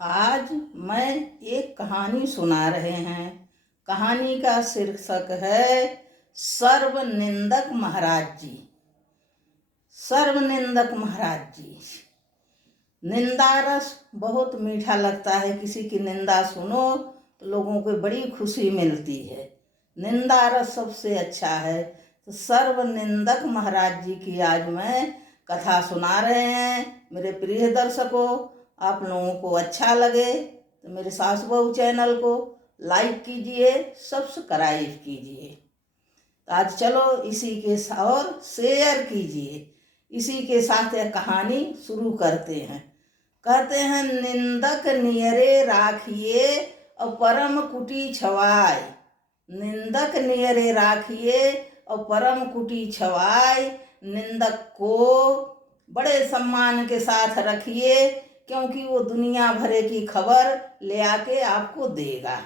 आज मैं एक कहानी सुना रहे हैं। कहानी का शीर्षक है सर्वनिंदक महाराज जी। सर्वनिंदक महाराज जी। निंदा रस बहुत मीठा लगता है। किसी की निंदा सुनो तो लोगों को बड़ी खुशी मिलती है। निंदा रस सबसे अच्छा है। तो सर्वनिंदक महाराज जी की आज मैं कथा सुना रहे हैं। मेरे प्रिय दर्शकों, आप लोगों को अच्छा लगे तो मेरे सास बहू चैनल को लाइक कीजिए, सब्सक्राइब कीजिए। तो आज चलो इसी के और शेयर कीजिए। इसी के साथ यह कहानी शुरू करते हैं। कहते हैं, निंदक नियरे राखिए और परम कुटी छवाय। निंदक नियरे राखिए और परम कुटी छवाय। निंदक को बड़े सम्मान के साथ रखिए, क्योंकि वो दुनिया भरे की खबर ले आके आपको देगा।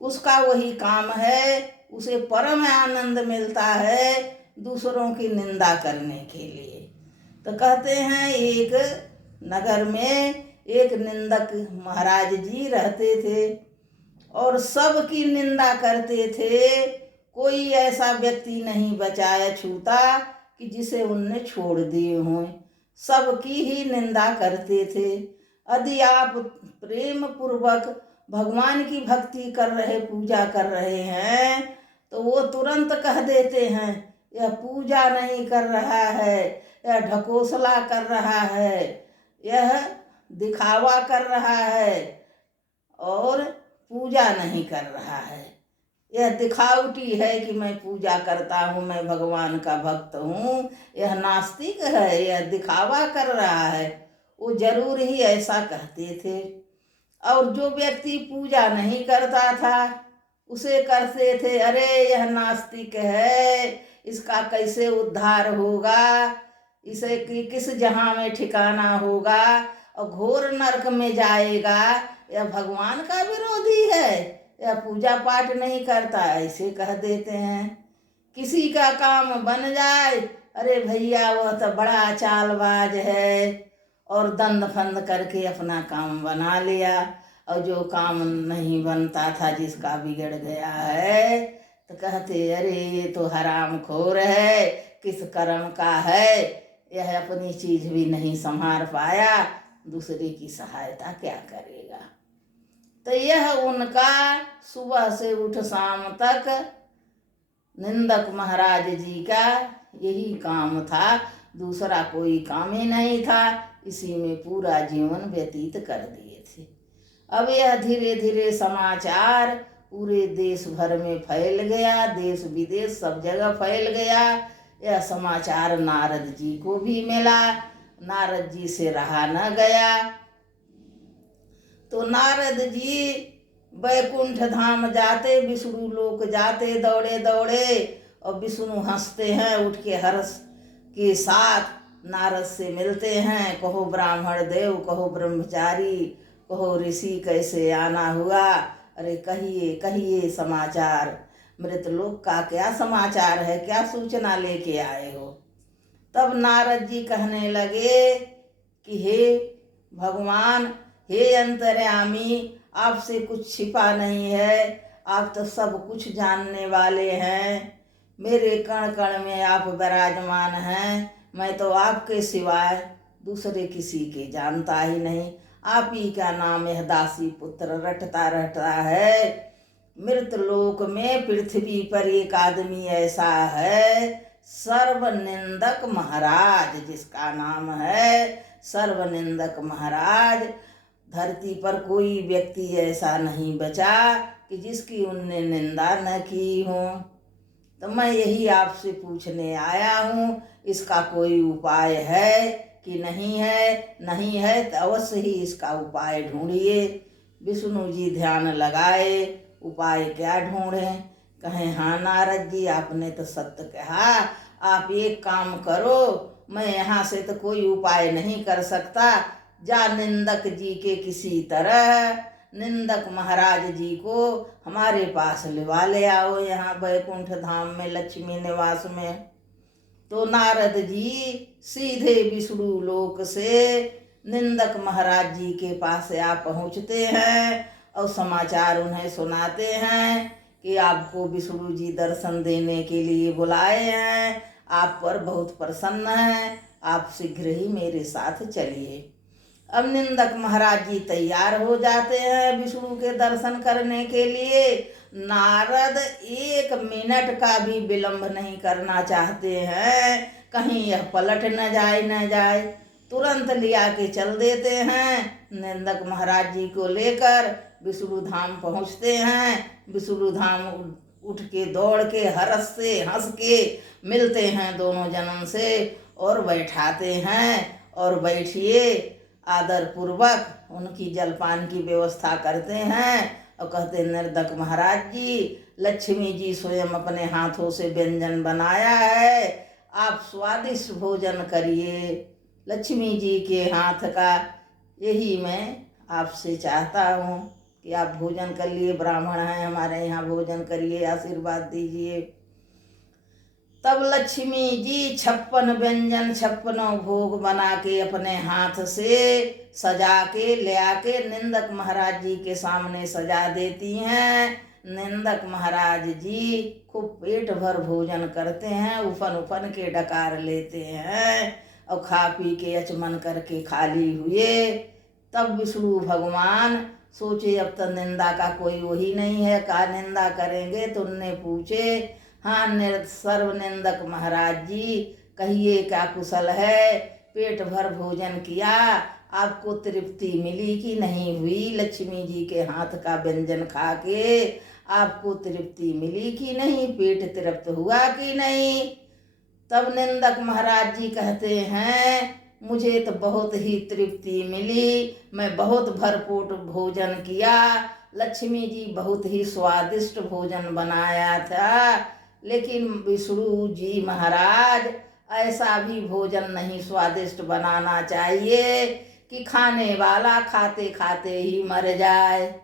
उसका वही काम है। उसे परम आनंद मिलता है दूसरों की निंदा करने के लिए। तो कहते हैं, एक नगर में एक निंदक महाराज जी रहते थे और सबकी निंदा करते थे। कोई ऐसा व्यक्ति नहीं बचाया छूता कि जिसे उनने छोड़ दिए हों। सबकी ही निंदा करते थे। यदि आप प्रेम पूर्वक भगवान की भक्ति कर रहे, पूजा कर रहे हैं, तो वो तुरंत कह देते हैं, यह पूजा नहीं कर रहा है, यह ढकोसला कर रहा है, यह दिखावा कर रहा है और पूजा नहीं कर रहा है। यह दिखावटी है कि मैं पूजा करता हूँ, मैं भगवान का भक्त हूँ। यह नास्तिक है, यह दिखावा कर रहा है। वो जरूर ही ऐसा कहते थे। और जो व्यक्ति पूजा नहीं करता था उसे करते थे, अरे यह नास्तिक है, इसका कैसे उद्धार होगा, इसे किस जहां में ठिकाना होगा और घोर नरक में जाएगा। यह भगवान का विरोधी है, यह पूजा पाठ नहीं करता, ऐसे कह देते हैं। किसी का काम बन जाए, अरे भैया वह तो बड़ा चालबाज है, और दंड फंद करके अपना काम बना लिया। और जो काम नहीं बनता था, जिसका बिगड़ गया है, तो कहते, अरे ये तो हराम खोर है, किस कर्म का है, यह अपनी चीज भी नहीं संभाल पाया, दूसरे की सहायता क्या करेगा। तो यह उनका सुबह से उठ शाम तक निंदक महाराज जी का यही काम था। दूसरा कोई काम ही नहीं था। इसी में पूरा जीवन व्यतीत कर दिए थे। अब यह धीरे धीरे समाचार पूरे देश भर में फैल गया, देश विदेश सब जगह फैल गया। यह समाचार नारद जी को भी मिला। नारद जी से रहा न गया, तो नारद जी वैकुंठ धाम जाते, विष्णु लोक जाते दौड़े दौड़े, और विष्णु हंसते हैं, उठ के हर्ष के साथ नारद से मिलते हैं। कहो ब्राह्मण देव, कहो ब्रह्मचारी, कहो ऋषि, कैसे आना हुआ। अरे कहिए कहिए समाचार, मृतलोक का क्या समाचार है, क्या सूचना लेके आए हो। तब नारद जी कहने लगे कि हे भगवान, हे अंतर्यामी, आपसे कुछ छिपा नहीं है, आप तो सब कुछ जानने वाले हैं। मेरे कण कण में आप विराजमान हैं। मैं तो आपके सिवाय दूसरे किसी के जानता ही नहीं। आप ही का नाम यह दासी पुत्र रटता रहता है। मृत लोक में पृथ्वी पर एक आदमी ऐसा है, सर्वनिंदक महाराज, जिसका नाम है सर्वनिंदक महाराज। धरती पर कोई व्यक्ति ऐसा नहीं बचा कि जिसकी उनने निंदा न की हो। तो मैं यही आपसे पूछने आया हूँ, इसका कोई उपाय है कि नहीं है। नहीं है तो अवश्य ही इसका उपाय ढूंढिए। विष्णु जी ध्यान लगाए, उपाय क्या ढूंढें। कहें, हाँ नारद जी, आपने तो सत्य कहा। आप एक काम करो, मैं यहाँ से तो कोई उपाय नहीं कर सकता। जा निंदक जी के किसी तरह निंदक महाराज जी को हमारे पास लिवा ले आओ, यहाँ वैकुंठ धाम में लक्ष्मी निवास में। तो नारद जी सीधे विष्णु लोक से निंदक महाराज जी के पास से आप पहुँचते हैं और समाचार उन्हें सुनाते हैं कि आपको विष्णु जी दर्शन देने के लिए बुलाए हैं, आप पर बहुत प्रसन्न हैं, आप शीघ्र ही मेरे साथ चलिए। अब निंदक महाराज जी तैयार हो जाते हैं विष्णु के दर्शन करने के लिए। नारद 1 मिनट का भी विलंब नहीं करना चाहते हैं, कहीं यह पलट न जाए, तुरंत लिया के चल देते हैं। निंदक महाराज जी को लेकर विष्णु धाम पहुँचते हैं। विष्णु धाम उठ के दौड़ के हर्ष से हंस के मिलते हैं दोनों जनों से और बैठाते हैं, और बैठिए आदर पूर्वक उनकी जलपान की व्यवस्था करते हैं और कहते निंदक महाराज जी, लक्ष्मी जी स्वयं अपने हाथों से व्यंजन बनाया है, आप स्वादिष्ट भोजन करिए। लक्ष्मी जी के हाथ का यही मैं आपसे चाहता हूँ कि आप भोजन कर लिए, ब्राह्मण हैं हमारे यहाँ, भोजन करिए, आशीर्वाद दीजिए। तब लक्ष्मी जी 56 व्यंजन 56 भोग बना के अपने हाथ से सजा के ले आके निंदक महाराज जी के सामने सजा देती हैं। निंदक महाराज जी खूब पेट भर भोजन करते हैं, उफन उफन के डकार लेते हैं और खा पी के अचमन करके खाली हुए। तब विष्णु भगवान सोचे अब तो निंदा का कोई वही नहीं है, का निंदा करेंगे, तो उनने पूछे, हाँ सर्वनिंदक महाराज जी कहिए क्या कुशल है, पेट भर भोजन किया, आपको तृप्ति मिली कि नहीं हुई? लक्ष्मी जी के हाथ का व्यंजन खा के आपको तृप्ति मिली कि नहीं, पेट तृप्त हुआ कि नहीं? तब निंदक महाराज जी कहते हैं, मुझे तो बहुत ही तृप्ति मिली, मैं बहुत भरपूर भोजन किया, लक्ष्मी जी बहुत ही स्वादिष्ट भोजन बनाया था, लेकिन विष्णु जी महाराज ऐसा भी भोजन नहीं स्वादिष्ट बनाना चाहिए कि खाने वाला खाते खाते ही मर जाए।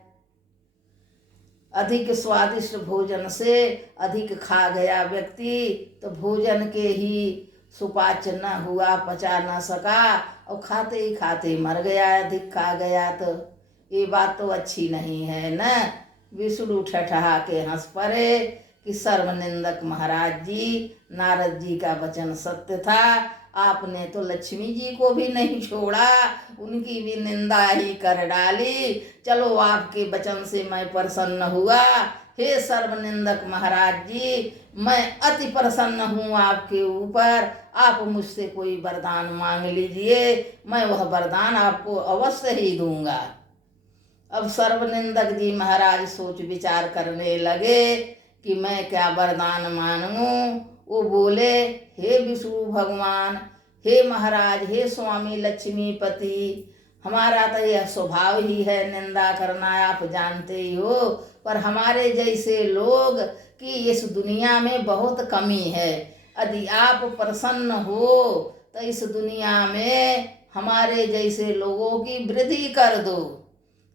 अधिक स्वादिष्ट भोजन से अधिक खा गया व्यक्ति तो भोजन के ही सुपाच्य न हुआ, पचा न सका और खाते ही खाते मर गया, अधिक खा गया, तो ये बात तो अच्छी नहीं है न। विष्णु ठठहा के हंस पड़े कि सर्वनिंदक महाराज जी, नारद जी का वचन सत्य था, आपने तो लक्ष्मी जी को भी नहीं छोड़ा, उनकी भी निंदा ही कर डाली। चलो आपके वचन से मैं प्रसन्न हुआ। हे सर्वनिंदक महाराज जी, मैं अति प्रसन्न हूँ आपके ऊपर, आप मुझसे कोई वरदान मांग लीजिए, मैं वह वरदान आपको अवश्य ही दूंगा। अब सर्वनिंदक जी महाराज सोच विचार करने लगे कि मैं क्या वरदान मांगूं। वो बोले, हे विष्णु भगवान, हे महाराज, हे स्वामी लक्ष्मीपति, हमारा तो यह स्वभाव ही है निंदा करना, आप जानते ही हो, पर हमारे जैसे लोग की इस दुनिया में बहुत कमी है। यदि आप प्रसन्न हो तो इस दुनिया में हमारे जैसे लोगों की वृद्धि कर दो।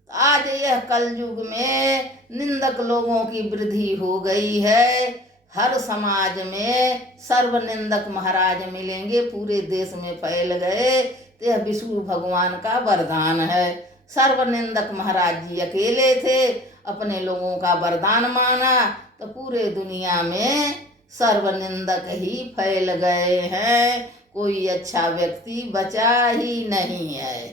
आज यह कलयुग में निंदक लोगों की वृद्धि हो गई है। हर समाज में सर्वनिंदक महाराज मिलेंगे, पूरे देश में फैल गए, तो यह विष्णु भगवान का वरदान है। सर्वनिंदक महाराज जी अकेले थे, अपने लोगों का वरदान माना तो पूरे दुनिया में सर्वनिंदक ही फैल गए हैं, कोई अच्छा व्यक्ति बचा ही नहीं है।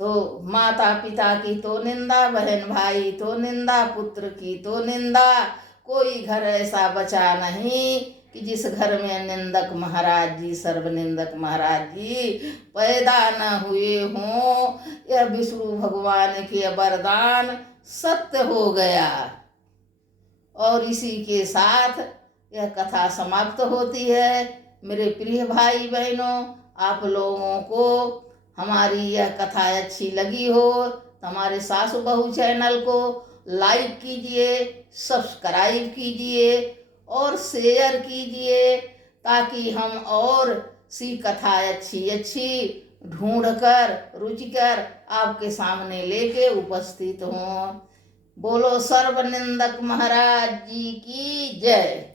तो माता पिता की तो निंदा, बहन भाई तो निंदा, पुत्र की तो निंदा, कोई घर ऐसा बचा नहीं कि जिस घर में निंदक महाराज जी, सर्वनिंदक महाराज जी पैदा न हुए हों। यह विष्णु भगवान के वरदान सत्य हो गया। और इसी के साथ यह कथा समाप्त होती है। मेरे प्रिय भाई बहनों, आप लोगों को हमारी यह कथा अच्छी लगी हो तो हमारे सासु बहू चैनल को लाइक कीजिए, सब्सक्राइब कीजिए और शेयर कीजिए, ताकि हम और सी कथा अच्छी अच्छी ढूंढकर रुचिकर आपके सामने लेके उपस्थित हों। बोलो सर्वनिंदक महाराज जी की जय।